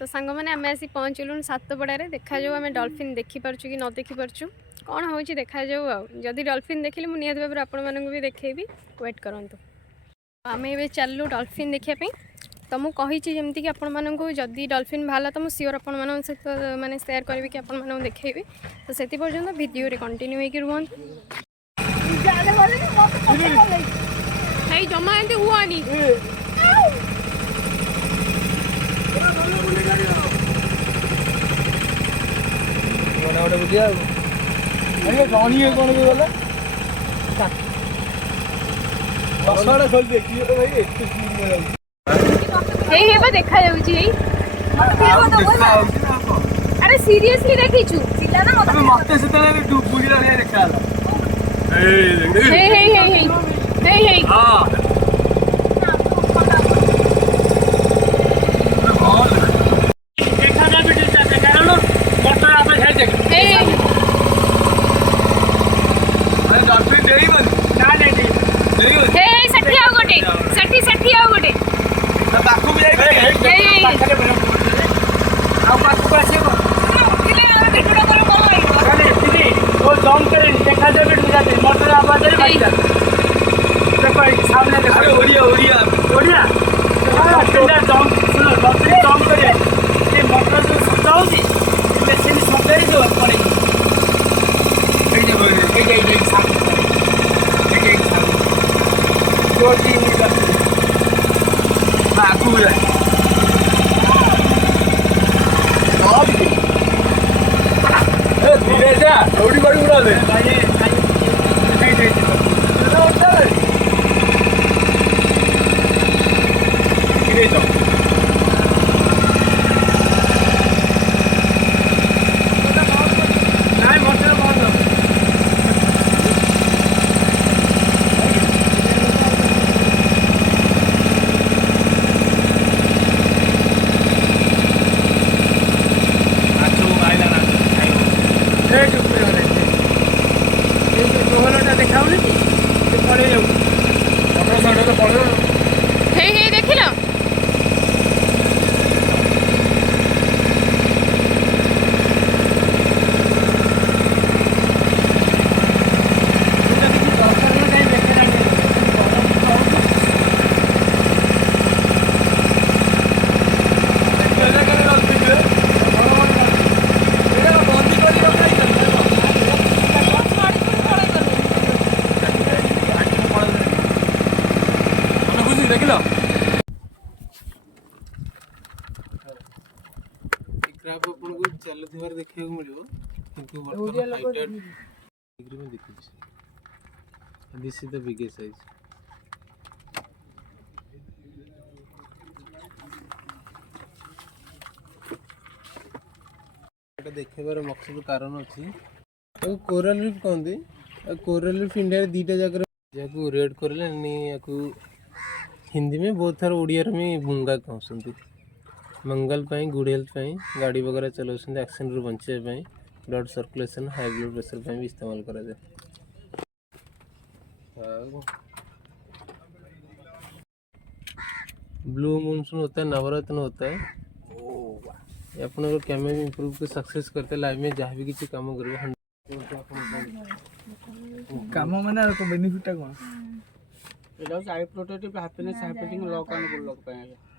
तो सांग मैंने आम आसी पहुँचलु सातपड़े देखा जाऊ आम डॉल्फिन देखिपुँ कि न देखिपुँ कौन हो देखा जाऊ जदि डॉल्फिन देखिले मुझे निहत भाव आपण मानक भी देखेबी वेट करूँ आम ए चलू डॉल्फिन देखापी तो मुझे जमीक आपण मानक जदि डॉल्फिन बाहर तो मुझे सियोर आपण मान सहित माने शेयर करी कि आपण मानक देखेबी तो से पर्यटन भिडियो कंटिन्यू होकर रुहतु जमा एमती हुआनी देखा अरे सीरियसली देखीचु मत से बुझा देखा दौड़ी बड़ी उड़ा दे चलुवर देखा मिले this is the biggest size देखार मकसद कारण अच्छी कोरल रीफ कहते कोरल रीफ इंडिया दीटा जगह जहाँ रेड कोरल हिंदी में बहुत थार ओडिया में भूंगा कहते मंगल गुड हेल्थ गाड़ी वगैरह चलाऊँ एक्सीडेंट रू बचाई blood circulation high blood pressure भी इस्तेमाल करा जाए ब्लू मूनसून होता है नवरत्न होता है अपन अगर कैमरा इंप्रूव को सक्सेस करते लाइफ में जहाँ भी किसी काम कर काम माने बेनिफिट कौन एटा आई protective happiness happening luck and good luck पे